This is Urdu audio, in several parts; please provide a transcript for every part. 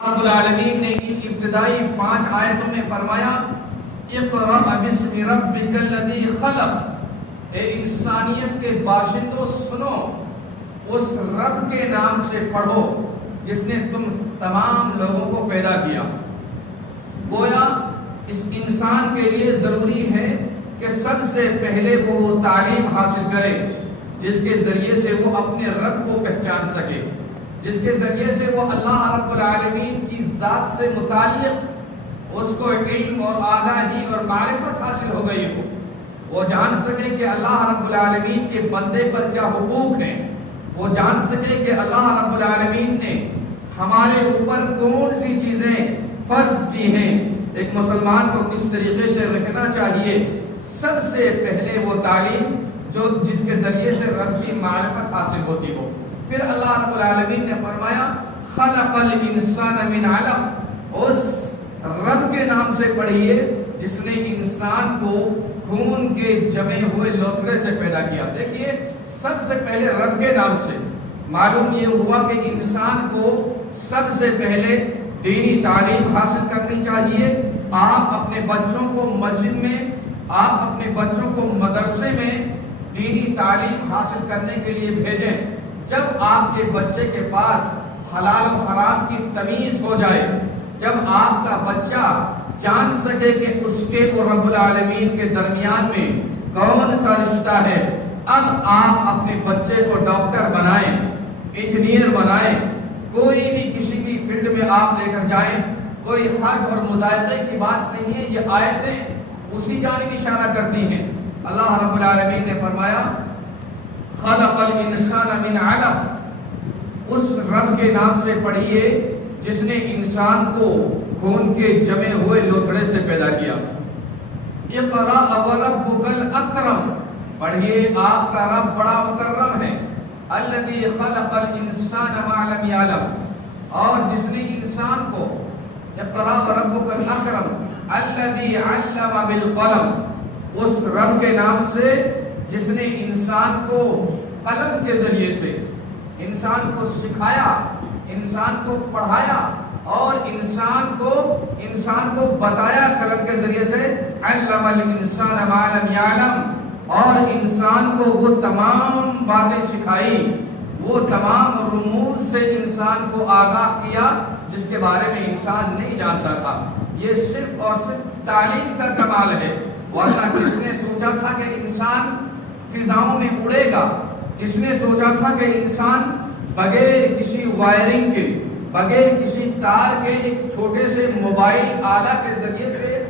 رب العالمین نے ان ابتدائی 5 آیتوں میں فرمایا اقرأ بسم ربک الذی خلق، اے انسانیت کے باشندوں سنو، اس رب کے نام سے پڑھو جس نے تم تمام لوگوں کو پیدا کیا۔ گویا اس انسان کے لیے ضروری ہے کہ سب سے پہلے وہ تعلیم حاصل کرے جس کے ذریعے سے وہ اپنے رب کو پہچان سکے، جس کے ذریعے سے وہ اللہ رب العالمین کی ذات سے متعلق اس کو علم اور آگاہی اور معرفت حاصل ہو گئی ہو، وہ جان سکے کہ اللہ رب العالمین کے بندے پر کیا حقوق ہیں، وہ جان سکے کہ اللہ رب العالمین نے ہمارے اوپر کون سی چیزیں فرض کی ہیں، ایک مسلمان کو کس طریقے سے رہنا چاہیے۔ سب سے پہلے وہ تعلیم جو جس کے ذریعے سے رب کی معرفت حاصل ہوتی ہو۔ پھر اللہ رب العالمین نے فرمایا خلق الانسان من علق، اس رب کے نام سے پڑھیے جس نے انسان کو خون کے جمے ہوئے لوتھڑے سے پیدا کیا۔ دیکھیے سب سے پہلے رب کے نام سے معلوم یہ ہوا کہ انسان کو سب سے پہلے دینی تعلیم حاصل کرنی چاہیے۔ آپ اپنے بچوں کو مسجد میں، آپ اپنے بچوں کو مدرسے میں دینی تعلیم حاصل کرنے کے لیے بھیجیں۔ جب آپ کے بچے کے پاس حلال و حرام کی تمیز ہو جائے، جب آپ کا بچہ جان سکے کہ اس کے اور رب العالمین کے درمیان میں کون سا رشتہ ہے، اب آپ اپنے بچے کو ڈاکٹر بنائیں، انجینئر بنائیں، کوئی بھی کسی بھی فیلڈ میں آپ لے کر جائیں، کوئی حرج اور مضائقے کی بات نہیں ہے۔ یہ آیتیں اسی جانب اشارہ کرتی ہیں۔ اللہ رب العالمین نے فرمایا خلق الانسان من علق، اس رب کے نام سے پڑھیے جس نے انسان کو خون کے جمے ہوئے لوتھڑے سے پیدا کیا۔ اقرأ وربک الاکرم، پڑھیے آپ کا رب بڑا مکرم ہے۔ الذی خلق الانسان ما لم یعلم، اور جس نے انسان کو اقرأ وربک الاکرم الذی علم بالقلم، اس رب کے نام سے جس نے انسان کو قلم کے ذریعے سے انسان کو سکھایا، انسان کو پڑھایا اور انسان کو بتایا قلم کے ذریعے سے۔ علم الانسان ما لم یعلم، اور انسان کو وہ تمام باتیں سکھائی، وہ تمام رموز سے انسان کو آگاہ کیا جس کے بارے میں انسان نہیں جانتا تھا۔ یہ صرف اور صرف تعلیم کا کمال ہے، ورنہ کس نے سوچا تھا کہ انسان فضاؤں میں اڑے گا؟ کس نے سوچا تھا کہ انسان بغیر کسی وائرنگ کے، بغیر کسی تار کے ایک چھوٹے سے موبائل آلہ کے ذریعے سے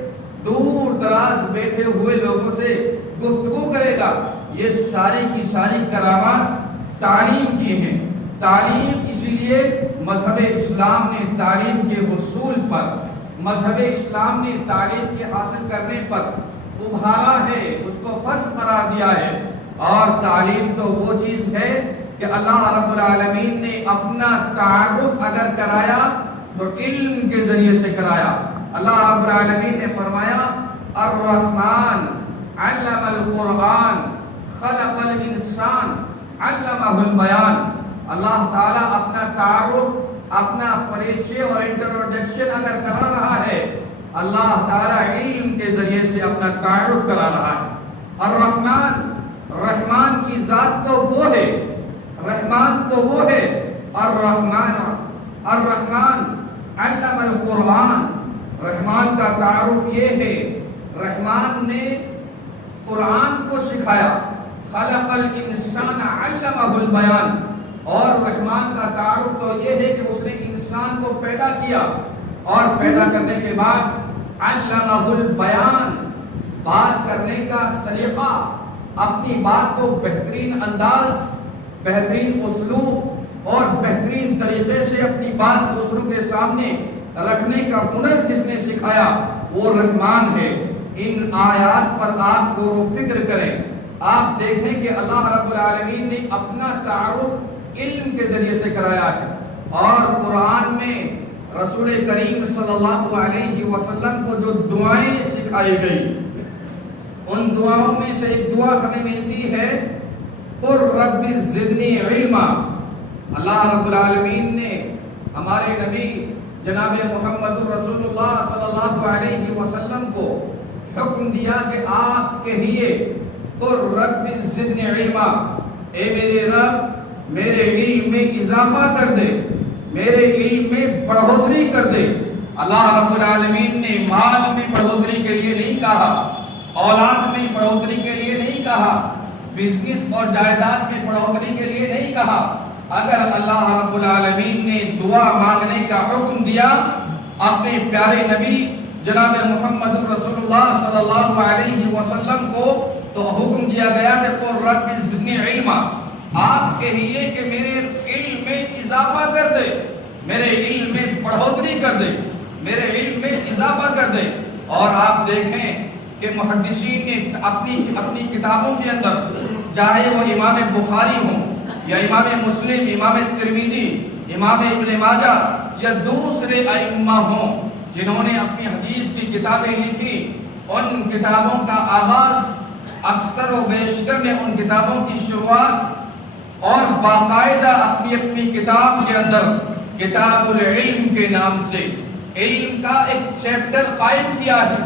دور دراز بیٹھے ہوئے لوگوں سے گفتگو کرے گا؟ یہ ساری کی ساری کرامات تعلیم کی ہیں۔ تعلیم اسی لیے مذہب اسلام نے تعلیم کے حصول پر، مذہب اسلام نے تعلیم کے حاصل کرنے پر ابھارا ہے، اس کو فرض قرار دیا ہے۔ اور تعلیم تو وہ چیز ہے کہ اللہ رب العالمین نے اپنا تعارف اگر کرایا تو علم کے ذریعے سے کرایا۔ اللہ رب العالمین نے فرمایا الرحمن علم القرآن خلق الانسان علمہ البیان۔ اللہ تعالیٰ اپنا تعارف، اپنا پریچے اور انٹروڈکشن اگر کرا رہا ہے، اللہ تعالیٰ علم کے ذریعے سے اپنا تعارف کرا رہا ہے۔ الرحمن، رحمان کی ذات تو وہ ہے، رحمان تو وہ ہے۔ الرحمن علم القرآن، رحمان کا تعارف یہ ہے، رحمان نے قرآن کو سکھایا۔ خلق الانسان علمہ البیان، اور رحمان کا تعارف تو یہ ہے کہ اس نے انسان کو پیدا کیا اور پیدا کرنے کے بعد علمہ البیان، بات کرنے کا سلیقہ، اپنی بات کو بہترین انداز، بہترین اسلوب اور بہترین طریقے سے اپنی بات دوسروں کے سامنے رکھنے کا ہنر جس نے سکھایا وہ رحمان ہے۔ ان آیات پر آپ غور و فکر کریں، آپ دیکھیں کہ اللہ رب العالمین نے اپنا تعارف علم کے ذریعے سے کرایا ہے، اور قرآن میں رسول کریم صلی اللہ علیہ وسلم کو جو دعائیں سکھائی گئی، ان دعاؤں میں سے ایک دعا ہمیں ملتی ہے قُل رب زدنی علما۔ اللہ رب العالمین نے ہمارے نبی جناب محمد رسول اللہ صلی اللہ علیہ وسلم کو حکم دیا کہ آپ کہیے قل رب زدنی علما، اے میرے رب میرے علم میں اضافہ کر دے، میرے علم میں بڑھوتری کر دے۔ اللہ رب العالمین نے مال میں بڑھوتری کے لیے نہیں کہا، اولاد میں بڑھوتری کے لیے نہیں کہا، بزنس اور جائیداد میں بڑھوتری کے لیے نہیں کہا۔ اگر اللہ رب العالمین نے دعا مانگنے کا حکم دیا اپنے پیارے نبی جناب محمد رسول اللہ صلی اللہ علیہ وسلم کو، تو حکم دیا گیا کہ قل رب زدنی علما، آپ کہیے کہ میرے علم میں اضافہ کر دے، میرے علم میں بڑھوتری کر دے، میرے علم میں اضافہ کر دے۔ اور آپ دیکھیں کہ محدثین نے اپنی کتابوں کے اندر، چاہے وہ امام بخاری ہوں یا امام مسلم، امام ترمذی، امام ابن ماجہ یا دوسرے ائمہ ہوں جنہوں نے اپنی حدیث کی کتابیں لکھی، ان کتابوں کا آغاز اکثر و بیشتر نے ان کتابوں کی شروعات اور باقاعدہ اپنی کتاب کے اندر کتاب العلم کے نام سے علم کا ایک چیپٹر قائم کیا ہے،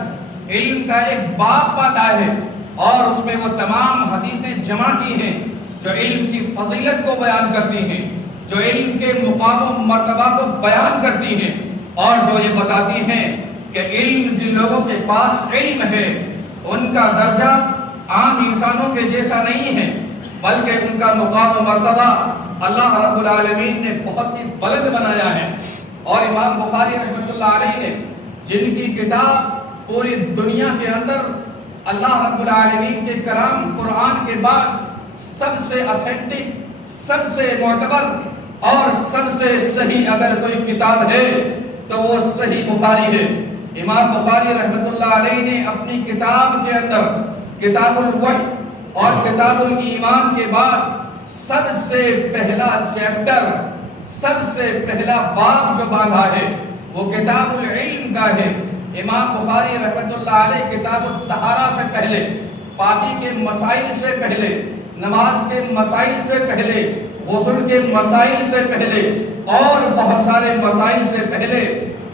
علم کا ایک باب باندھا ہے، اور اس میں وہ تمام حدیثیں جمع کی ہیں جو علم کی فضیلت کو بیان کرتی ہیں، جو علم کے مقام و مرتبہ کو بیان کرتی ہیں، اور جو یہ بتاتی ہیں کہ علم جن لوگوں کے پاس علم ہے ان کا درجہ عام انسانوں کے جیسا نہیں ہے، بلکہ ان کا مقام و مرتبہ اللہ رب العالمین نے بہت ہی بلند بنایا ہے۔ اور امام بخاری رحمۃ اللہ علیہ نے جن کی کتاب پوری دنیا کے اندر اللہ رب العالمین کے کلام قرآن کے بعد سب سے اتھینٹک، سب سے معتبر اور سب سے صحیح اگر کوئی کتاب ہے تو وہ صحیح بخاری ہے۔ امام بخاری رحمۃ اللہ علیہ نے اپنی کتاب کے اندر کتاب الوحی اور کتاب الایمان کے بعد سب سے پہلا چیپٹر، سب سے پہلا باب جو باندھا ہے وہ کتاب العلم کا ہے۔ امام بخاری رحمۃ اللہ علیہ کتاب الطہارہ سے پہلے، پاکی کے مسائل سے پہلے، نماز کے مسائل سے پہلے، غسل کے مسائل سے پہلے اور بہت سارے مسائل سے پہلے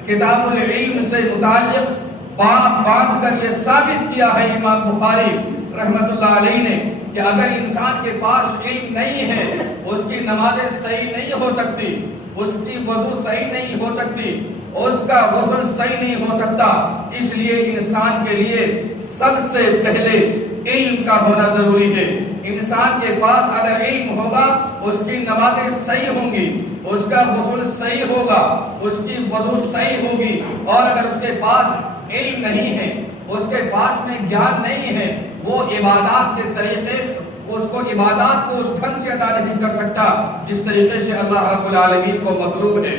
کتاب العلم سے متعلق باب باندھ کر یہ ثابت کیا ہے امام بخاری رحمۃ اللہ علیہ نے کہ اگر انسان کے پاس علم نہیں ہے اس کی نمازیں صحیح نہیں ہو سکتی، اس کی وضو صحیح نہیں ہو سکتی، اس کا غسل صحیح نہیں ہو سکتا۔ اس لیے انسان کے لیے سب سے پہلے علم کا ہونا ضروری ہے۔ انسان کے پاس اگر علم ہوگا اس کی نمازیں صحیح ہوں گی، اس کا غسل صحیح ہوگا، اس کی وضو صحیح ہوگی۔ اور اگر اس کے پاس علم نہیں ہے، اس کے پاس میں گیان نہیں ہے، وہ عبادات کے طریقے عبادات کو اس ڈھنگ سے ادا نہیں کر سکتا جس طریقے سے اللہ رب العالمین کو مطلوب ہے۔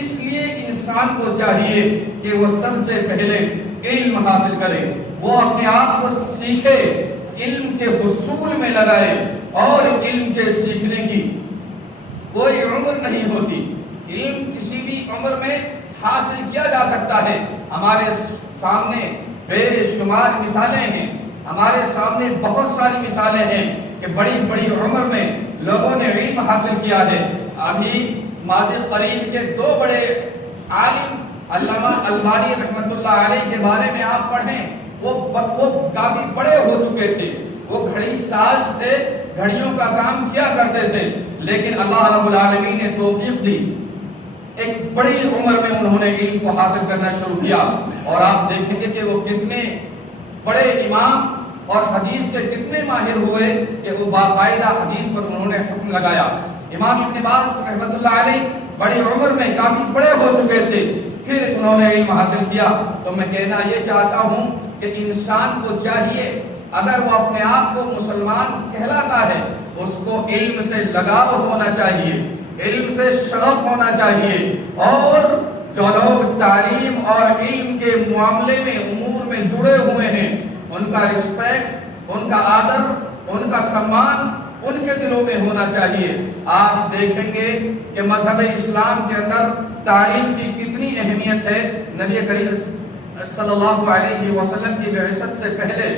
اس لیے انسان کو چاہیے کہ وہ سب سے پہلے علم حاصل کرے، وہ اپنے آپ کو سیکھے، علم کے حصول میں لگائے۔ اور علم کے سیکھنے کی کوئی عمر نہیں ہوتی، علم کسی بھی عمر میں حاصل کیا جا سکتا ہے۔ ہمارے سامنے بے شمار مثالیں ہیں، ہمارے سامنے بہت ساری مثالیں ہیں کہ بڑی بڑی عمر میں لوگوں نے علم حاصل کیا ہے۔ ابھی ماضی قریب کے دو بڑے عالم علامہ البانی رحمۃ اللہ علیہ کے بارے میں آپ پڑھیں، وہ کافی بڑے ہو چکے تھے، وہ گھڑی ساز تھے، گھڑیوں کا کام کیا کرتے تھے، لیکن اللہ رب العالمین نے توفیق دی، ایک بڑی عمر میں انہوں نے علم کو حاصل کرنا شروع کیا۔ اور آپ دیکھیں گے کہ وہ کتنے بڑے امام اور حدیث کے کتنے ماہر ہوئے کہ وہ باقاعدہ حدیث پر انہوں نے حکم لگایا۔ امام ابن باز رحمۃ اللہ علیہ بڑی عمر میں کافی بڑے ہو چکے تھے، پھر انہوں نے علم حاصل کیا۔ تو میں کہنا یہ چاہتا ہوں کہ انسان کو چاہیے اگر وہ اپنے آپ کو مسلمان کہلاتا ہے اس کو علم سے لگاؤ ہونا چاہیے، علم سے شغف ہونا چاہیے، اور جو لوگ تعلیم اور علم کے معاملے میں امور میں جڑے ہوئے ہیں ان کا رسپیکٹ، ان کا آدر، ان کا سمان ان کے دلوں میں ہونا چاہیے۔ آپ دیکھیں گے کہ مذہب اسلام کے اندر تعلیم کی کتنی اہمیت ہے۔ نبی کریم صلی اللہ علیہ وسلم کی بعثت سے پہلے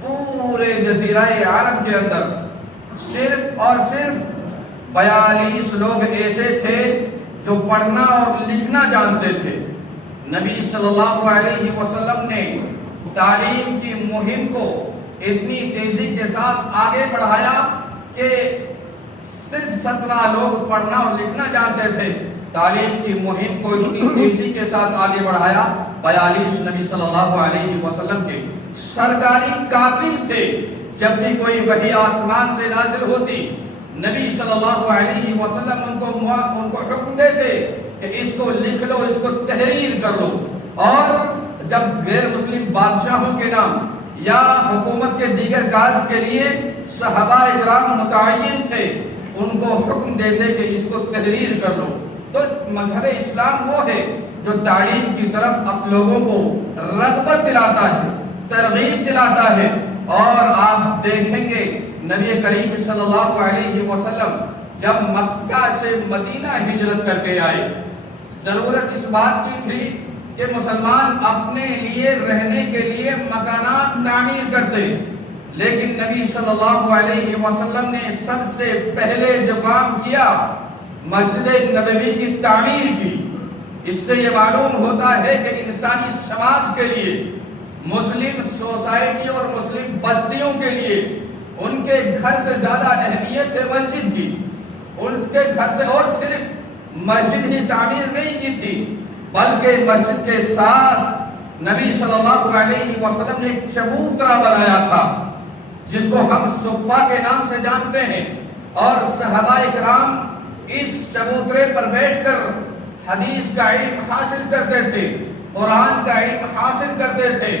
پورے جزیرہ عرب کے اندر صرف اور صرف 42 لوگ ایسے تھے جو پڑھنا اور لکھنا جانتے تھے۔ نبی صلی اللہ علیہ وسلم نے تعلیم کی مہم کو اتنی تیزی کے ساتھ آگے بڑھایا کہ صرف 17 لوگ پڑھنا اور لکھنا جانتے تھے، تعلیم کی مہم کو اتنی تیزی کے ساتھ آگے بڑھایا 42 نبی صلی اللہ علیہ وسلم کے سرکاری کاتب تھے۔ جب بھی کوئی وحی آسمان سے نازل ہوتی، نبی صلی اللہ علیہ وسلم ان کو حکم دیتے کہ اس کو لکھ لو، اس کو تحریر کر لو۔ اور جب غیر مسلم بادشاہوں کے نام یا حکومت کے دیگر کاج کے لیے صحابہ اکرام متعین تھے، ان کو حکم دیتے کہ اس کو تحریر کر لو۔ تو مذہب اسلام وہ ہے جو تعلیم کی طرف اب لوگوں کو رغبت دلاتا ہے، ترغیب دلاتا ہے۔ اور آپ دیکھیں گے نبی کریم صلی اللہ علیہ وسلم جب مکہ سے مدینہ ہجرت کر کے آئے، ضرورت اس بات کی تھی کہ مسلمان اپنے لیے رہنے کے لیے مکانات تعمیر کرتے، لیکن نبی صلی اللہ علیہ وسلم نے سب سے پہلے جو کام کیا مسجد نبوی کی تعمیر کی۔ اس سے یہ معلوم ہوتا ہے کہ انسانی سماج کے لیے، مسلم سوسائٹی اور مسلم بستیوں کے لیے ان کے گھر سے زیادہ اہمیت ہے مسجد کی۔ ان کے گھر سے اور صرف مسجد ہی تعمیر نہیں کی تھی، بلکہ مسجد کے ساتھ نبی صلی اللہ علیہ وسلم نے ایک چبوترا بنایا تھا جس کو ہم صفہ کے نام سے جانتے ہیں، اور صحابہ اکرام اس چبوترے پر بیٹھ کر حدیث کا علم حاصل کرتے تھے، قرآن کا علم حاصل کرتے تھے،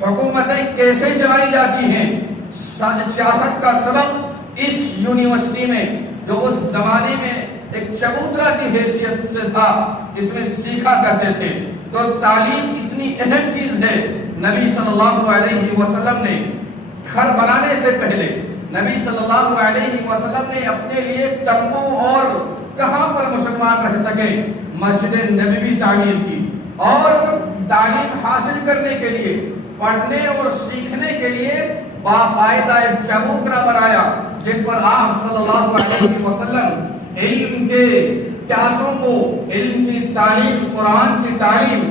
حکومتیں کیسے چلائی جاتی ہیں، سیاست کا سبق اس یونیورسٹی میں جو اس زمانے میں ایک چبوترا کی حیثیت سے تھا، اس میں سیکھا کرتے تھے۔ تو تعلیم اتنی اہم چیز ہے۔ نبی صلی اللہ علیہ وسلم نے گھر بنانے سے پہلے نبی صلی اللہ علیہ وسلم نے اپنے لیے تمبو اور کہاں پر مسلمان رہ سکے مسجد نبوی تعمیر کی، اور تعلیم حاصل کرنے کے لیے، پڑھنے اور سیکھنے کے لیے باقاعدہ ایک چبوترا بنایا جس پر آپ صلی اللہ علیہ وسلم علم کے پیاسوں کو علم کی تعلیم، قرآن کی تعلیم،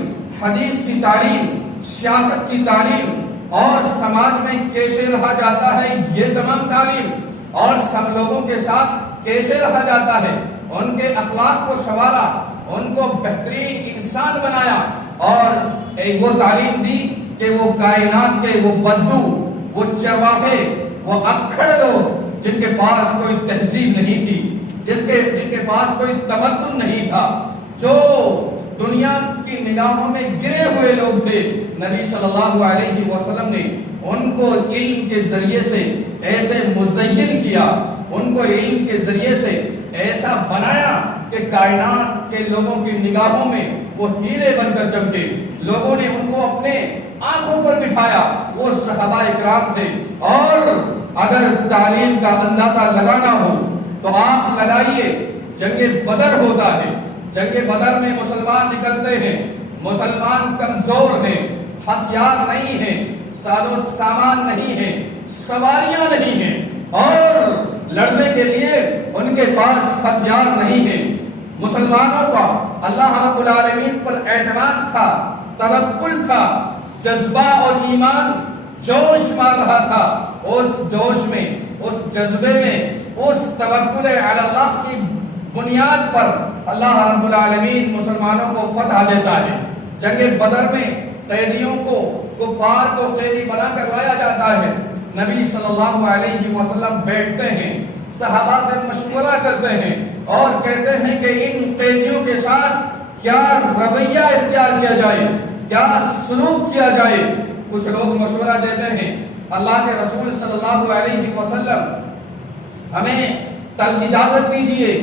حدیث کی تعلیم، سیاست کی تعلیم، اور سماج میں کیسے رہا جاتا ہے یہ تمام تعلیم، اور سب لوگوں کے ساتھ کیسے رہا جاتا ہے، ان کے اخلاق کو سنوارا، ان کو بہترین انسان بنایا، اور ایک وہ تعلیم دی کہ وہ کائنات کے وہ بدو، وہ چرواہے، وہ اکھڑ لوگ جن کے پاس کوئی تہذیب نہیں تھی، جن کے پاس کوئی تمدن نہیں تھا، جو دنیا کی نگاہوں میں گرے ہوئے لوگ تھے، نبی صلی اللہ علیہ وسلم نے ان کو علم کے ذریعے سے ایسے مزین کیا، ان کو علم کے ذریعے سے ایسا بنایا کہ کائنات کے لوگوں کی نگاہوں میں وہ ہیرے بن کر چمکے۔ لوگوں نے ان کو اپنے آنکھوں پر بٹھایا، وہ صحابہ اکرام تھے۔ اور اگر تعلیم کا اندازہ لگانا ہو تو آپ لگائیے، جنگ بدر ہوتا ہے، جنگ بدر میں مسلمان نکلتے ہیں، مسلمان کمزور ہیں، ہتھیار نہیں ہیں، ساز و سامان نہیں ہیں، سواریاں نہیں ہیں، اور لڑنے کے لیے ان کے پاس ہتھیار نہیں ہیں۔ مسلمانوں کا اللہ رب العالمین پر اعتماد تھا، توکل تھا، جذبہ اور ایمان جوش مار رہا تھا۔ اس جوش میں، اس جذبے میں، اس توکل علی اللہ کی بنیاد پر اللہ رب العالمین مسلمانوں کو فتح دیتا ہے۔ جنگ بدر میں قیدیوں کو، کفار کو قیدی بنا کر لایا جاتا ہے۔ نبی صلی اللہ علیہ وسلم بیٹھتے ہیں، صحابہ سے مشورہ کرتے ہیں اور کہتے ہیں کہ ان قیدیوں کے ساتھ کیا رویہ اختیار کیا جائے، کیا سلوک کیا جائے۔ کچھ لوگ مشورہ دیتے ہیں اللہ کے رسول صلی اللہ علیہ وسلم ہمیں اجازت دیجئے،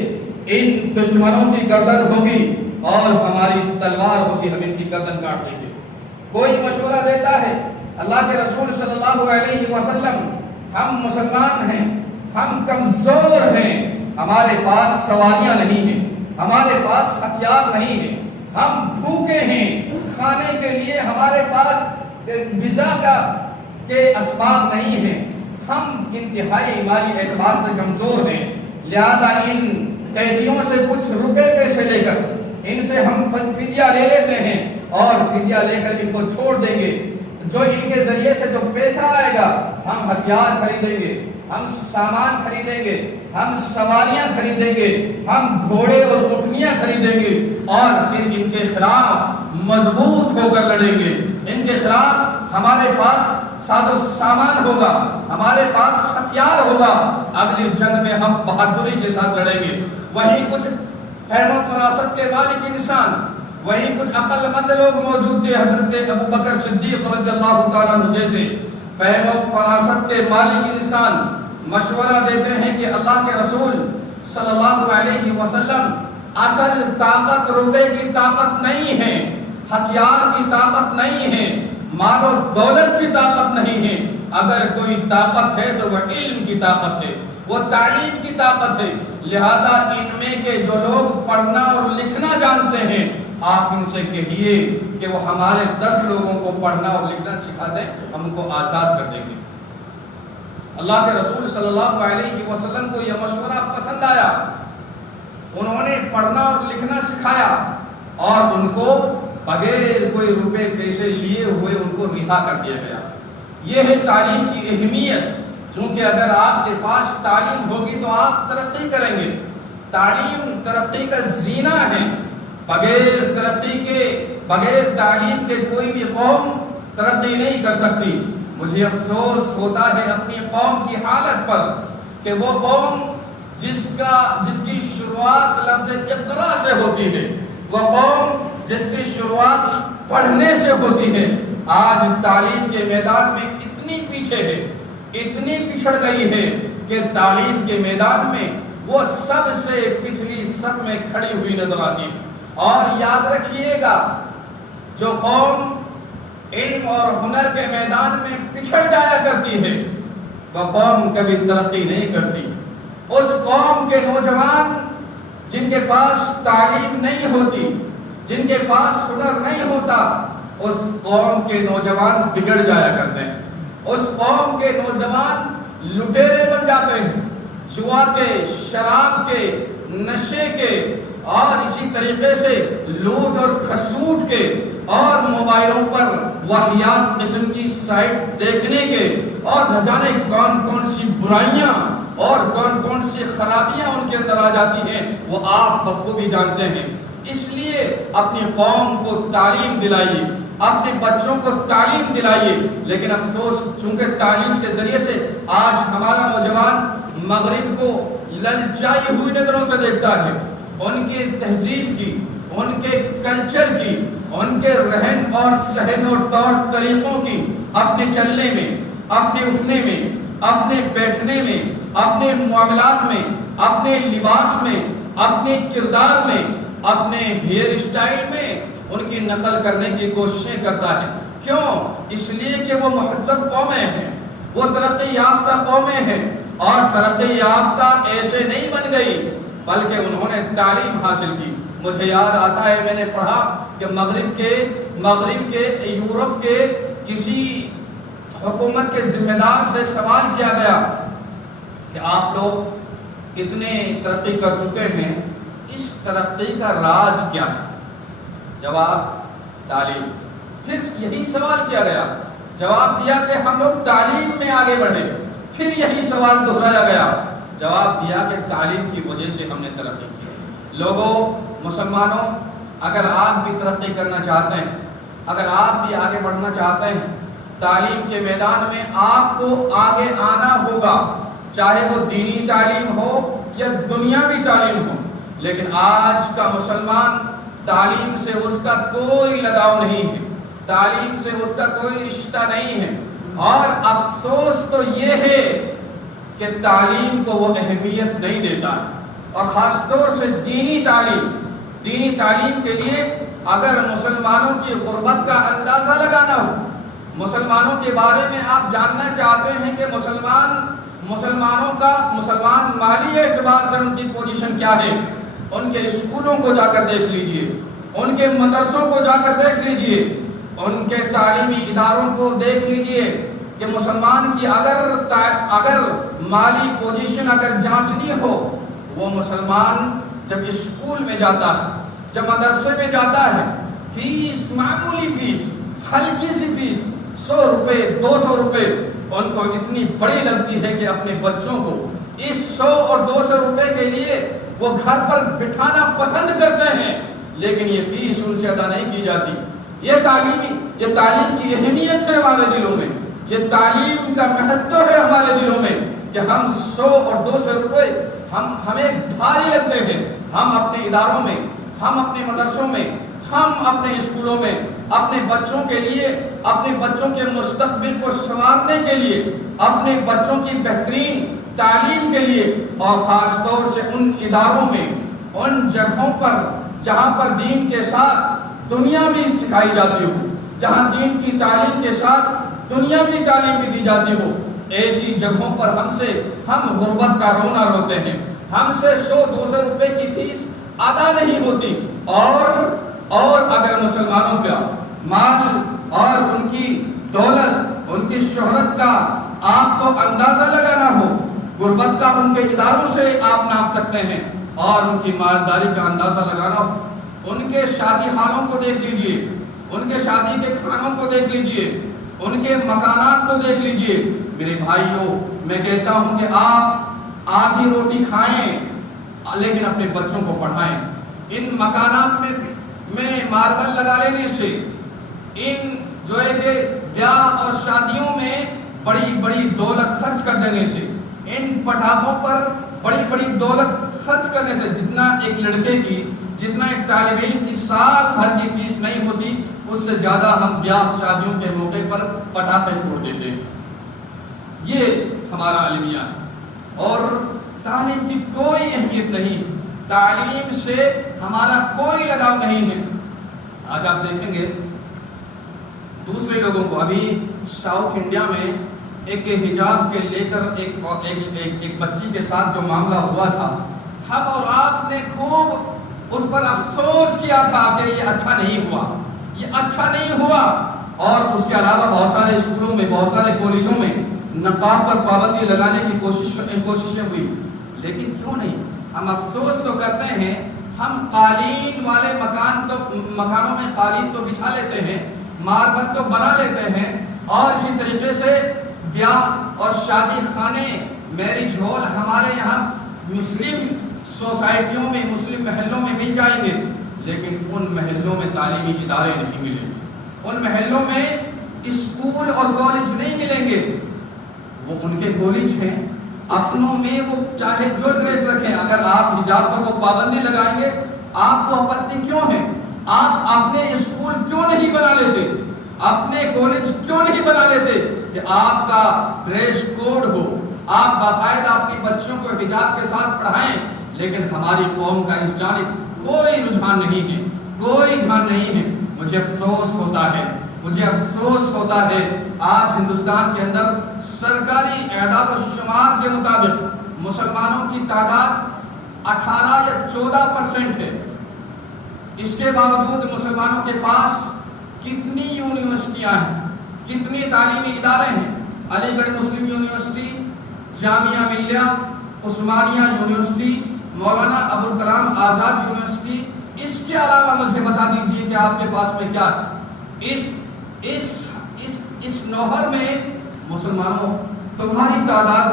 ان دشمنوں کی گردن ہوگی اور ہماری تلوار ہوگی، ہم ان کی گردن کاٹ دیں گے۔ کوئی مشورہ دیتا ہے اللہ کے رسول صلی اللہ علیہ وسلم ہم مسلمان ہیں، ہم کمزور ہیں، ہمارے پاس سواریاں نہیں ہیں، ہمارے پاس ہتھیار نہیں ہیں، ہم بھوکے ہیں، کھانے کے لیے ہمارے پاس غذا کے اسباب نہیں ہیں، ہم انتہائی مالی اعتبار سے کمزور ہیں، لہذا ان قیدیوں سے کچھ روپے پیسے لے کر ان سے ہم فدیہ لے لیتے ہیں اور فدیہ لے کر ان کو چھوڑ دیں گے. جو ان کے ذریعے سے جو پیسہ آئے گا ہم ہتھیار خریدیں گے, ہم سامان خریدیں گے, ہم سواریاں خریدیں گے, ہم گھوڑے اور اونٹنیاں خریدیں گے اور پھر ان کے خلاف مضبوط ہو کر لڑیں گے. ان کے خلاف ہمارے پاس ساز و سامان ہوگا, ہمارے پاس ہتھیار ہوگا. اگلی جنگ میں ہم بہادری کے ساتھ لڑیں گے. وہیں کچھ فہم و فراست کے مالک انسان, وہیں کچھ عقل مند لوگ موجود تھے, حضرت ابو بکر صدیق رضی اللہ تعالیٰ عنہ جیسے فہم و فراست کے مالک انسان مشورہ دیتے ہیں کہ اللہ کے رسول صلی اللہ علیہ وسلم اصل طاقت روپے کی طاقت نہیں ہے, ہتھیار کی طاقت نہیں ہے, مال و دولت کی طاقت نہیں ہے. اگر کوئی طاقت ہے تو وہ علم کی طاقت ہے, وہ تعلیم کی طاقت ہے. لہذا ان میں کے جو لوگ پڑھنا اور لکھنا جانتے ہیں آپ ان سے کہیے کہ وہ ہمارے 10 لوگوں کو پڑھنا اور لکھنا سکھا دیں, ہم ان کو آزاد کر دیں گے. اللہ کے رسول صلی اللہ علیہ وسلم کو یہ مشورہ پسند آیا. انہوں نے پڑھنا اور لکھنا سکھایا اور ان کو بغیر کوئی روپے پیسے لیے ہوئے ان کو رہا کر دیا گیا. یہ ہے تعلیم کی اہمیت. چونکہ اگر آپ کے پاس تعلیم ہوگی تو آپ ترقی کریں گے. تعلیم ترقی کا زینہ ہے. بغیر ترقی کے, بغیر تعلیم کے کوئی بھی قوم ترقی نہیں کر سکتی. مجھے افسوس ہوتا ہے اپنی قوم کی حالت پر کہ وہ قوم جس کی شروعات لفظ اقرا سے ہوتی ہے, وہ قوم جس کی شروعات پڑھنے سے ہوتی ہے, آج تعلیم کے میدان میں اتنی پیچھے ہے, اتنی پچھڑ گئی ہے کہ تعلیم کے میدان میں وہ سب سے پچھلی صف میں کھڑی ہوئی نظر آتی ہے. اور یاد رکھیے گا, جو قوم علم اور ہنر کے میدان میں پچھڑ جایا کرتی ہے وہ قوم کبھی ترقی نہیں کرتی. اس قوم کے نوجوان جن کے پاس تعلیم نہیں ہوتی, جن کے پاس ہنر نہیں ہوتا, اس قوم کے نوجوان بگڑ جایا کرتے ہیں. اس قوم کے نوجوان لٹیرے بن جاتے ہیں, جوا کے, شراب کے, نشے کے اور اسی طریقے سے لوٹ اور کھسوٹ کے اور موبائلوں پر واہیات قسم کی سائٹ دیکھنے کے اور نہ جانے کون کون سی برائیاں اور کون کون سی خرابیاں ان کے اندر آ جاتی ہیں وہ آپ بخوبی جانتے ہیں. اس لیے اپنی قوم کو تعلیم دلائیے, اپنے بچوں کو تعلیم دلائیے. لیکن افسوس چونکہ تعلیم کے ذریعے سے آج ہمارا نوجوان مغرب کو للچائی ہوئی نظروں سے دیکھتا ہے. ان کی تہذیب کی, ان کے کلچر کی, ان کے رہن اور سہن اور طور طریقوں کی, اپنے چلنے میں, اپنے اٹھنے میں, اپنے بیٹھنے میں, اپنے معاملات میں, اپنے لباس میں, اپنے کردار میں, اپنے ہیئر اسٹائل میں ان کی نقل کرنے کی کوششیں کرتا ہے. کیوں؟ اس لیے کہ وہ مہذب قومیں ہیں, وہ ترقی یافتہ قومیں ہیں. اور ترقی یافتہ ایسے نہیں بن گئی بلکہ انہوں نے تعلیم حاصل کی. مجھے یاد آتا ہے میں نے پڑھا کہ مغرب کے یورپ کے کسی حکومت کے ذمہ دار سے سوال کیا گیا کہ آپ لوگ اتنے ترقی کر چکے ہیں, اس ترقی کا راز کیا ہے؟ جواب تعلیم. پھر یہی سوال کیا گیا, جواب دیا کہ ہم لوگ تعلیم میں آگے بڑھے. پھر یہی سوال دہرایا گیا, جواب دیا کہ تعلیم کی وجہ سے ہم نے ترقی کی. لوگوں, مسلمانوں, اگر آپ بھی ترقی کرنا چاہتے ہیں, اگر آپ بھی آگے بڑھنا چاہتے ہیں, تعلیم کے میدان میں آپ کو آگے آنا ہوگا, چاہے وہ دینی تعلیم ہو یا دنیاوی تعلیم ہو. لیکن آج کا مسلمان تعلیم سے اس کا کوئی لگاؤ نہیں ہے, تعلیم سے اس کا کوئی رشتہ نہیں ہے. اور افسوس تو یہ ہے کہ تعلیم کو وہ اہمیت نہیں دیتا, اور خاص طور سے دینی تعلیم کے لیے اگر مسلمانوں کی غربت کا اندازہ لگانا ہو, مسلمانوں کے بارے میں آپ جاننا چاہتے ہیں کہ مسلمان مالی اعتبار سے ان کی پوزیشن کیا ہے, ان کے اسکولوں کو جا کر دیکھ لیجئے, ان کے مدرسوں کو جا کر دیکھ لیجئے, ان کے تعلیمی اداروں کو دیکھ لیجئے کہ مسلمان کی اگر مالی پوزیشن اگر جانچنی ہو, وہ مسلمان جب اسکول میں جاتا ہے، جب مدرسے میں جاتا ہے، فیس معمولی فیس، ہلکی سی فیس 100 روپے 200 روپے ان کو اتنی بڑی لگتی ہے کہ اپنے بچوں کو اس 100 اور 200 روپے کے لیے وہ گھر پر بٹھانا پسند کرتے ہیں، لیکن یہ فیس ان سے ادا نہیں کی جاتی۔ یہ تعلیم کی اہمیت ہے ہمارے دلوں میں، یہ تعلیم کا مہتو ہے ہمارے دلوں میں کہ ہم 100 اور 200 روپے ہمیں بھاری لگتے ہیں۔ ہم اپنے اداروں میں، ہم اپنے مدرسوں میں، ہم اپنے اسکولوں میں اپنے بچوں کے لیے، اپنے بچوں کے مستقبل کو سنوارنے کے لیے، اپنے بچوں کی بہترین تعلیم کے لیے، اور خاص طور سے ان اداروں میں، ان جگہوں پر جہاں پر دین کے ساتھ دنیا بھی سکھائی جاتی ہو، جہاں دین کی تعلیم کے ساتھ دنیا بھی تعلیم بھی دی جاتی ہو، ایسی جگہوں پر ہم غربت کا رونا روتے ہیں۔ ہم سے 100-200 روپے کی فیس ادا نہیں ہوتی، اور اگر مسلمانوں کا مال اور ان کی دولت، ان کی شہرت کا آپ کو اندازہ لگانا ہو، غربت کا ان کے اداروں سے آپ ناپ سکتے ہیں، اور ان کی مالداری کا اندازہ لگانا ہو، ان کے شادی حالوں کو دیکھ لیجئے، ان کے شادی کے کھانوں کو دیکھ لیجئے، ان کے مکانات کو دیکھ لیجئے۔ میرے بھائیوں، میں کہتا ہوں کہ آپ آدھی روٹی کھائیں لیکن اپنے بچوں کو پڑھائیں۔ ان مکانات میں ماربل لگا لینے سے، ان جو ہے کہ بیاہ اور شادیوں میں بڑی بڑی دولت خرچ کر دینے سے، ان پٹاخوں پر بڑی بڑی دولت خرچ کرنے سے، جتنا ایک لڑکے کی، جتنا ایک طالب علم کی سال بھر کی فیس نہیں ہوتی، اس سے زیادہ ہم بیاہ شادیوں کے موقع پر پٹاخے چھوڑ دیتے ہیں۔ یہ ہمارا المیہ ہے، اور تعلیم کی کوئی اہمیت نہیں، تعلیم سے ہمارا کوئی لگاؤ نہیں ہے۔ آج آپ دیکھیں گے دوسرے لوگوں کو، ابھی ساؤتھ انڈیا میں ایک حجاب کے لے کر ایک بچی کے ساتھ جو معاملہ ہوا تھا، ہم اور آپ نے خوب اس پر افسوس کیا تھا کہ یہ اچھا نہیں ہوا، یہ اچھا نہیں ہوا۔ اور اس کے علاوہ بہت سارے اسکولوں میں، بہت سارے کالجوں میں نقاب پر پابندی لگانے کی کوششیں ہوئی، لیکن کیوں نہیں؟ ہم افسوس تو کرتے ہیں، ہم قالین والے مکانوں میں قالین تو بچھا لیتے ہیں، ماربل تو بنا لیتے ہیں، اور اسی طریقے سے بیاہ اور شادی خانے، میرج ہال ہمارے یہاں مسلم سوسائٹیوں میں، مسلم محلوں میں مل جائیں گے، لیکن ان محلوں میں تعلیمی ادارے نہیں ملیں گے، ان محلوں میں اسکول اور کالج نہیں ملیں گے۔ وہ ان کے کالج ہیں، اپنوں میں وہ چاہے جو ڈریس رکھیں، اگر آپ حجاب پر وہ پابندی لگائیں گے، آپ کو اپتی کیوں ہے؟ آپ اپنے اسکول کیوں نہیں بنا لیتے؟ اپنے کالج کیوں نہیں بنا لیتے کہ آپ کا ڈریس کوڈ ہو، آپ باقاعدہ اپنی بچوں کو حجاب کے ساتھ پڑھائیں؟ لیکن ہماری قوم کا اس جانب کوئی رجحان نہیں ہے، کوئی دھیان نہیں ہے۔ مجھے افسوس ہوتا ہے آج ہندوستان کے اندر سرکاری اعداد و شمار کے مطابق مسلمانوں کی تعداد 18 یا 14% ہے، اس کے باوجود مسلمانوں کے پاس کتنی یونیورسٹیاں ہیں، کتنی تعلیمی ادارے ہیں؟ علی گڑھ مسلم یونیورسٹی، جامعہ ملیہ، عثمانیہ یونیورسٹی، مولانا ابوالکلام آزاد یونیورسٹی، اس کے علاوہ مجھے بتا دیجئے کہ آپ کے پاس میں کیا ہے؟ اس نوحر میں مسلمانوں تمہاری تعداد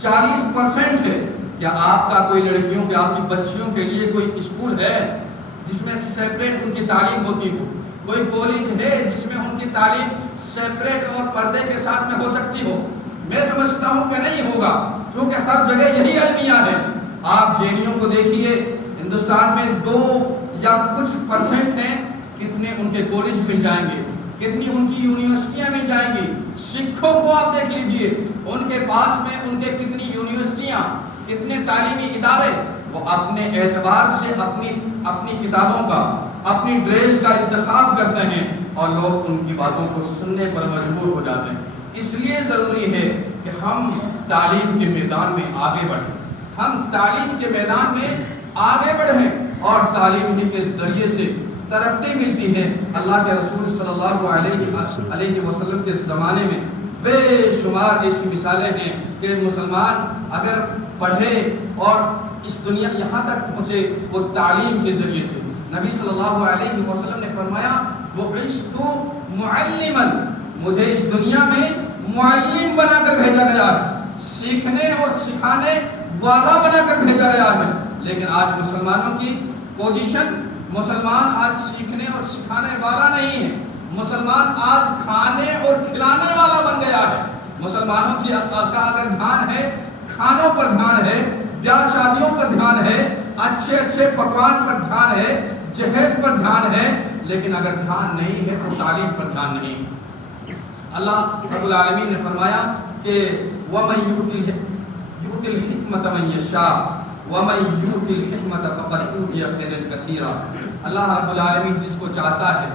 40% ہے، کیا آپ کا کوئی لڑکیوں کے، آپ کی بچیوں کے لیے کوئی اسکول ہے جس میں سیپریٹ ان کی تعلیم ہوتی ہو؟ کوئی کالج ہے جس میں ان کی تعلیم سیپریٹ اور پردے کے ساتھ میں ہو سکتی ہو؟ میں سمجھتا ہوں کہ نہیں ہوگا، کیونکہ ہر جگہ یہی المیہ ہے۔ آپ جینیوں کو دیکھیے، ہندوستان میں 2 یا کچھ % ہیں، کتنے ان کے کالج مل جائیں گے، کتنی ان کی یونیورسٹیاں مل جائیں گی۔ سکھوں کو آپ دیکھ لیجئے، ان کے پاس میں ان کے کتنی یونیورسٹیاں، کتنے تعلیمی ادارے، وہ اپنے اعتبار سے اپنی کتابوں کا، اپنی ڈریس کا انتخاب کرتے ہیں، اور لوگ ان کی باتوں کو سننے پر مجبور ہو جاتے ہیں۔ اس لیے ضروری ہے کہ ہم تعلیم کے میدان میں آگے بڑھیں، ہم تعلیم کے میدان میں آگے بڑھیں، اور تعلیم ہی کے ذریعے سے ترقی ملتی ہے۔ اللہ کے رسول صلی اللہ علیہ وسلم کے زمانے میں بے شمار ایسی مثالیں ہیں کہ مسلمان اگر پڑھے اور اس دنیا یہاں تک پہنچے وہ تعلیم کے ذریعے سے۔ نبی صلی اللہ علیہ وسلم نے فرمایا بعثت معلما، مجھے اس دنیا میں معلم بنا کر بھیجا گیا ہے، سیکھنے اور سکھانے والا بنا کر بھیجا گیا ہے۔ لیکن آج مسلمانوں کی پوزیشن، مسلمان آج سیکھنے اور سکھانے والا نہیں ہے، مسلمان آج کھانے اور کھلانے والا بن گیا ہے۔ مسلمانوں کی اگر دھیان ہے کھانوں پر دھیان ہے، بیاہ شادیوں پر دھیان ہے، اچھے اچھے پکوان پر دھیان ہے، جہیز پر دھیان ہے، لیکن اگر دھیان نہیں ہے تو تعلیم پر دھیان نہیں۔ اللہ رب العالمین نے فرمایا کہ وَمَن يُؤْتِ الْحِكْمَةَ مَن يَشَاءُ وَمَن يُؤْتِ الْحِكْمَةَ فَقَدْ أُوتِيَ خَيْرًا كَثِيرًا۔ اللہ رب العالمین جس کو چاہتا ہے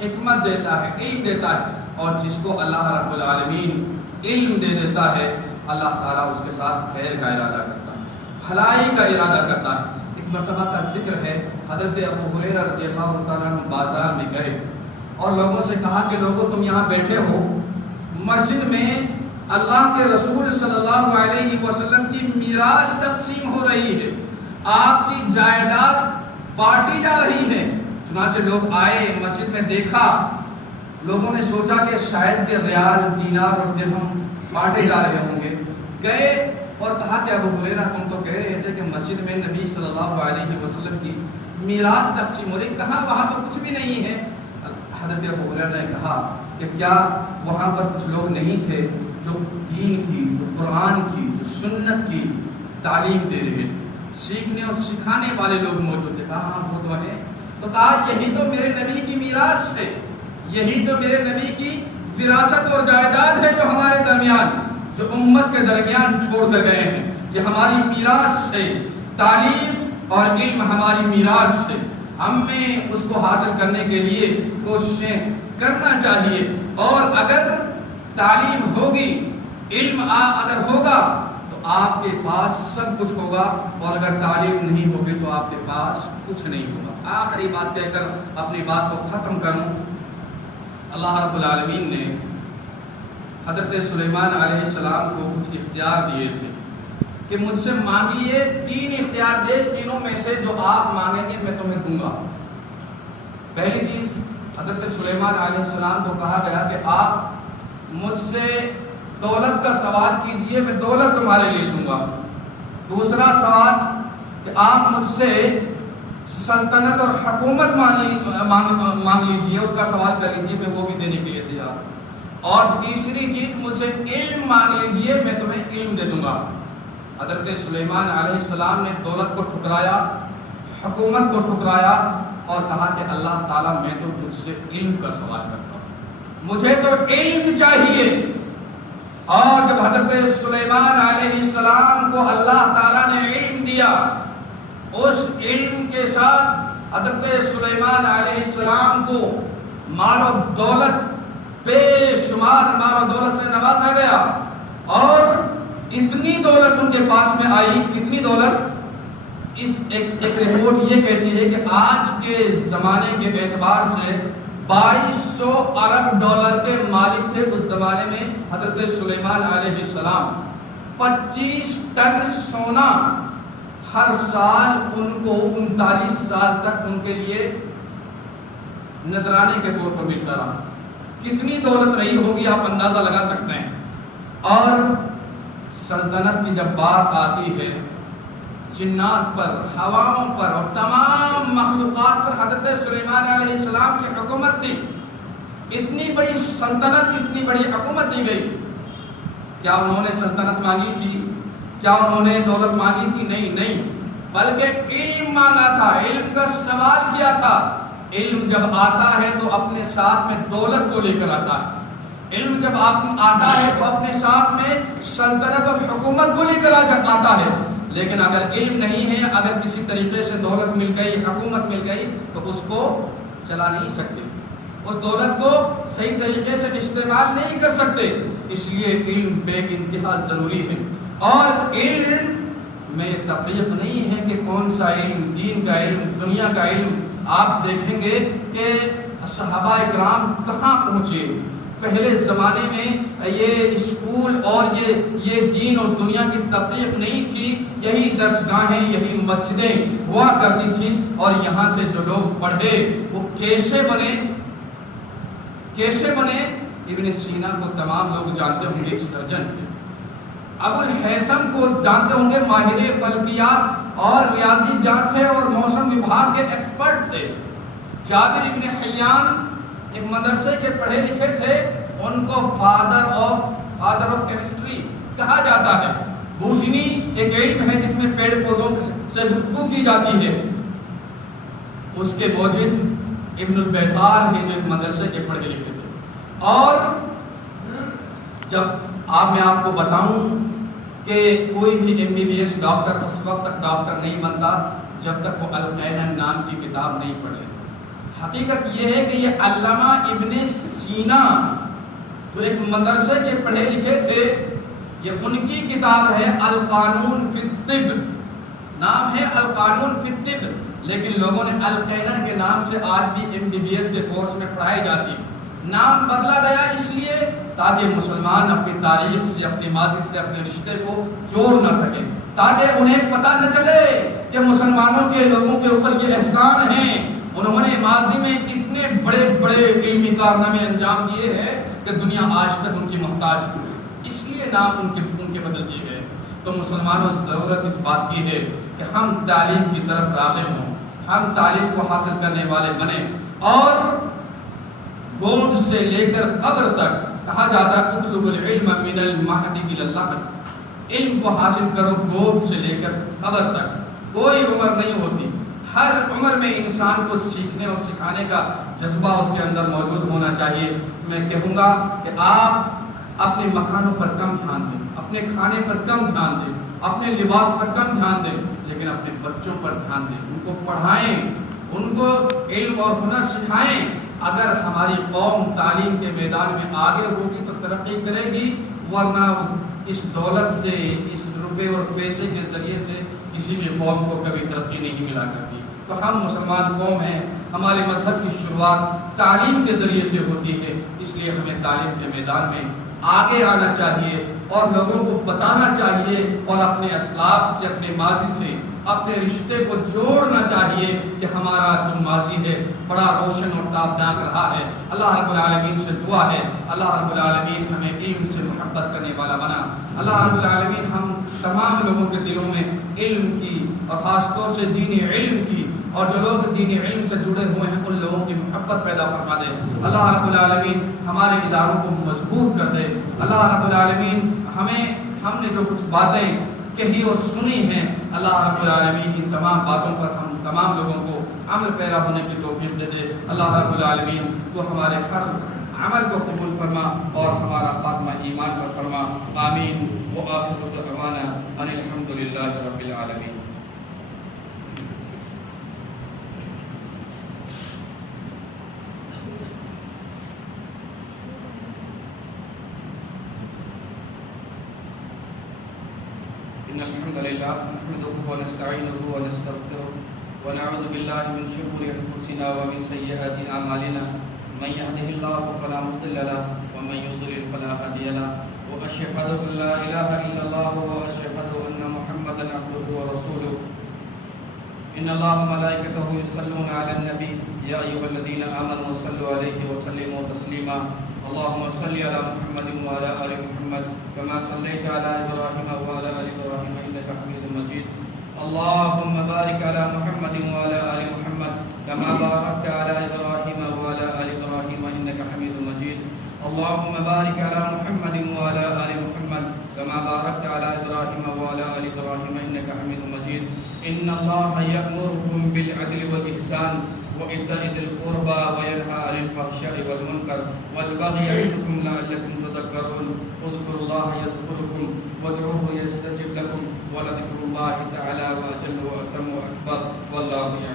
حکمت دیتا ہے، علم دیتا ہے، اور جس کو اللہ رب العالمین علم دے دیتا ہے اللہ تعالیٰ اس کے ساتھ خیر کا ارادہ کرتا ہے، بھلائی کا ارادہ کرتا ہے۔ ایک مرتبہ کا ذکر ہے، حضرت ابو ہریرہ رضی اللہ تعالیٰ عنہ بازار میں گئے اور لوگوں سے کہا کہ لوگوں تم یہاں بیٹھے ہو، مسجد میں اللہ کے رسول صلی اللہ علیہ وسلم کی میراث تقسیم ہو رہی ہے، آپ کی جائیداد بانٹی جا رہی ہے۔ چنانچہ لوگ آئے، مسجد میں دیکھا، لوگوں نے سوچا کہ شاید کہ ریال، دینار اور درہم بانٹے جا رہے ہوں گے، گئے اور کہا کہ ابو ہریرہ تم تو کہہ رہے تھے کہ مسجد میں نبی صلی اللہ علیہ وسلم کی میراث تقسیم ہو رہی، کہاں وہاں تو کچھ بھی نہیں ہے۔ حضرت ابو ہریرہ نے کہا کہ کیا وہاں پر کچھ لوگ نہیں تھے جو دین کی، جو قرآن کی، جو سنت کی تعلیم دے رہے، سیکھنے اور سکھانے والے لوگ موجود تھے؟ کہا ہاں وہ تو ہیں۔ تو کہا یہی تو میرے نبی کی میراث ہے، یہی تو میرے نبی کی وراثت اور جائیداد ہے جو ہمارے درمیان، جو امت کے درمیان چھوڑ کر گئے ہیں، یہ ہماری میراث ہے۔ تعلیم اور علم ہماری میراث ہے، ہمیں اس کو حاصل کرنے کے لیے کوششیں کرنا چاہیے۔ اور اگر تعلیم ہوگی، علم اگر ہوگا تو آپ کے پاس سب کچھ ہوگا، اور اگر تعلیم نہیں ہوگی تو آپ کے پاس کچھ نہیں ہوگا۔ آخری بات کہہ کر اپنی بات کو ختم کروں، اللہ رب العالمین نے حضرت سلیمان علیہ السلام کو کچھ اختیار دیے تھے کہ مجھ سے مانگیے، 3 اختیار دے، تینوں میں سے جو آپ مانگیں گے میں تمہیں دوں گا۔ پہلی چیز حضرت سلیمان علیہ السلام کو کہا گیا کہ آپ مجھ سے دولت کا سوال کیجئے، میں دولت تمہارے لیے دوں گا۔ دوسرا سوال کہ آپ مجھ سے سلطنت اور حکومت مانگ لیجئے، اس کا سوال کر لیجئے، میں وہ بھی دینے کے لیے تیار ہوں۔ اور تیسری چیز مجھ سے علم مانگ لیجئے، میں تمہیں علم دے دوں گا۔ حضرت سلیمان علیہ السلام نے دولت کو ٹھکرایا، حکومت کو ٹھکرایا، اور کہا کہ اللہ تعالیٰ میں تو تجھ سے علم کا سوال کرتا ہوں، مجھے تو علم چاہیے۔ اور جب حضرت سلیمان علیہ السلام کو اللہ تعالیٰ نے علم دیا، اس علم کے ساتھ حضرت سلیمان علیہ السلام کو مال و دولت، بے شمار مال و دولت سے نوازا گیا، اور اتنی دولت ان کے پاس میں آئی، کتنی دولت؟ ایک رپورٹ یہ کہتی ہے کہ آج کے زمانے کے اعتبار سے 2200 ارب ڈالر کے مالک تھے اس زمانے میں حضرت سلیمان علیہ السلام۔ 25 ٹن سونا ہر سال ان کو 39 سال تک ان کے لیے نذرانے کے طور پر ملتا رہا۔ کتنی دولت رہی ہوگی آپ اندازہ لگا سکتے ہیں۔ اور سلطنت کی جب بات آتی ہے، جنات پر، ہواؤں پر اور تمام مخلوقات پر حضرت سلیمان علیہ السلام کی حکومت تھی۔ اتنی بڑی سلطنت، اتنی بڑی حکومت دی گئی۔ کیا انہوں نے سلطنت مانگی تھی؟ کیا انہوں نے دولت مانگی تھی؟ نہیں، بلکہ علم مانگا تھا، علم کا سوال کیا تھا۔ علم جب آتا ہے تو اپنے ساتھ میں دولت کو لے کر آتا ہے، علم جب آتا ہے تو اپنے ساتھ میں سلطنت اور حکومت کو لے کر آتا ہے۔ لیکن اگر علم نہیں ہے، اگر کسی طریقے سے دولت مل گئی، حکومت مل گئی، تو اس کو چلا نہیں سکتے، اس دولت کو صحیح طریقے سے استعمال نہیں کر سکتے۔ اس لیے علم بے انتہا ضروری ہے۔ اور علم میں تفریق نہیں ہے کہ کون سا علم، دین کا علم، دنیا کا علم۔ آپ دیکھیں گے کہ صحابہ اکرام کہاں پہنچے، پہلے زمانے میں یہ اسکول اور یہ دین اور دنیا کی تفریق نہیں تھی، یہی درسگاہیں، یہی مسجدیں ہوا کرتی تھی، اور یہاں سے جو لوگ پڑھے وہ کیسے بنے؟ ابن سینا کو تمام لوگ جانتے ہوں گے، ایک سرجن تھے۔ ابو الحیثم کو جانتے ہوں گے، ماہر فلکیات اور ریاضی جان تھے اور موسم وبھاگ کے ایکسپرٹ تھے۔ جابر ابن حیان ایک مدرسے کے پڑھے لکھے تھے، ان کو فادر آف کیمسٹری کہا جاتا ہے۔ بوٹنی ایک علم ہے جس میں پیڑ پودوں سے گفتگو کی جاتی ہے، اس کے موجد ابن البیطار ہے جو ایک مدرسے کے پڑھے لکھے تھے۔ اور جب میں آپ کو بتاؤں کہ کوئی بھی MBBS ڈاکٹر اس وقت تک ڈاکٹر نہیں بنتا جب تک وہ القینہ نام کی کتاب نہیں پڑھے۔ حقیقت یہ ہے کہ یہ علامہ ابن سینا جو ایک مدرسے کے پڑھے لکھے تھے، یہ ان کی کتاب ہے القانون فی الطب، نام ہے القانون فی الطب، لیکن لوگوں نے القینہ کے نام سے آج بھی MBBS کے کورس میں پڑھائی جاتی ہے۔ نام بدلا گیا اس لیے تاکہ مسلمان اپنی تاریخ سے، اپنی ماضی سے اپنے رشتے کو جوڑ نہ سکیں، تاکہ انہیں پتہ نہ چلے کہ مسلمانوں کے لوگوں کے اوپر یہ احسان ہیں، انہوں نے ماضی میں اتنے بڑے بڑے علمی کارنامے انجام دیے ہیں کہ دنیا آج تک ان کی محتاج ہوئی، اس لیے نام ان کے بدل دیے گئے۔ تو مسلمانوں ضرورت اس بات کی ہے کہ ہم تعلیم کی طرف راغب ہوں، ہم تعلیم کو حاصل کرنے والے بنیں، اور گود سے لے کر قبر تک کہا جاتا ہے اطلب العلم من المہد الی اللحد، علم کو حاصل کرو گود سے لے کر قبر تک۔ کوئی عمر نہیں ہوتی، ہر عمر میں انسان کو سیکھنے اور سکھانے کا جذبہ اس کے اندر موجود ہونا چاہیے۔ میں کہوں گا کہ آپ اپنے مکانوں پر کم دھیان دیں، اپنے کھانے پر کم دھیان دیں، اپنے لباس پر کم دھیان دیں، لیکن اپنے بچوں پر دھیان دیں، ان کو پڑھائیں، ان کو علم اور ہنر سکھائیں۔ اگر ہماری قوم تعلیم کے میدان میں آگے ہوگی تو ترقی کرے گی، ورنہ اس دولت سے، اس روپے اور پیسے کے ذریعے سے کسی بھی قوم کو کبھی ترقی نہیں ملا کرتی۔ تو ہم مسلمان قوم ہیں، ہمارے مذہب کی شروعات تعلیم کے ذریعے سے ہوتی ہے، اس لیے ہمیں تعلیم کے میدان میں آگے آنا چاہیے اور لوگوں کو بتانا چاہیے، اور اپنے اسلاف سے، اپنے ماضی سے اپنے رشتے کو جوڑنا چاہیے کہ ہمارا جو ماضی ہے بڑا روشن اور تابناک رہا ہے۔ اللہ رب العالمین سے دعا ہے اللہ رب العالمین ہمیں علم سے محبت کرنے والا بنا۔ اللہ رب العالمین ہم تمام لوگوں کے دلوں میں علم کی اور خاص طور سے دین علم کی، اور جو لوگ دین علم سے جڑے ہوئے ہیں ان لوگوں کی محبت پیدا فرما دے۔ اللہ رب العالمین ہمارے اداروں کو مضبوط کر دے۔ اللہ رب العالمین ہم نے جو کچھ باتیں کہی اور سنی ہیں، اللہ رب العالمین ان تمام باتوں پر ہم تمام لوگوں کو عمل پیرا ہونے کی توفیق دے دے۔ اللہ رب العالمین تو ہمارے ہر عمل کو قبول فرما اور ہمارا خاتمہ ایمان پر فرما، آمین۔ وآخر دعوانا ان الحمد للہ رب العالمین۔ إن الحمد لله نحمده ونستعينه ونستغفره ونعوذ بالله من شرور أنفسنا ومن سيئات أعمالنا، من يهده الله فلا مضل له ومن يضلل فلا هادي له، وأشهد أن لا إله إلا الله وأشهد أن محمدا عبده ورسوله۔ إن الله وملائكته يصلون على النبي يا أيها الذين آمنوا صلوا عليه وسلموا تسليما۔ اللهم صل على محمد وعلى آل محمد كما صليت على إبراهيم وعلى آل إبراهيم إنك حميد مجيد۔ اللهم بارك على محمد وعلى آل محمد كما باركت على إبراهيم وعلى آل إبراهيم إنك حميد مجيد۔ اللهم بارك على محمد وعلى آل محمد كما باركت على إبراهيم وعلى آل إبراهيم إنك حميد مجيد۔ إن الله يأمركم بالعدل والإحسان وإيتاء ذي القربى وينهى عن الفحشاء والمنكر والبغي يعظكم لعلكم تذكرون۔ اذكروا الله يذكركم وادعوه يستجب لكم ولذكر الله تعالى وأجل وأتم وأكبر والله يعلم۔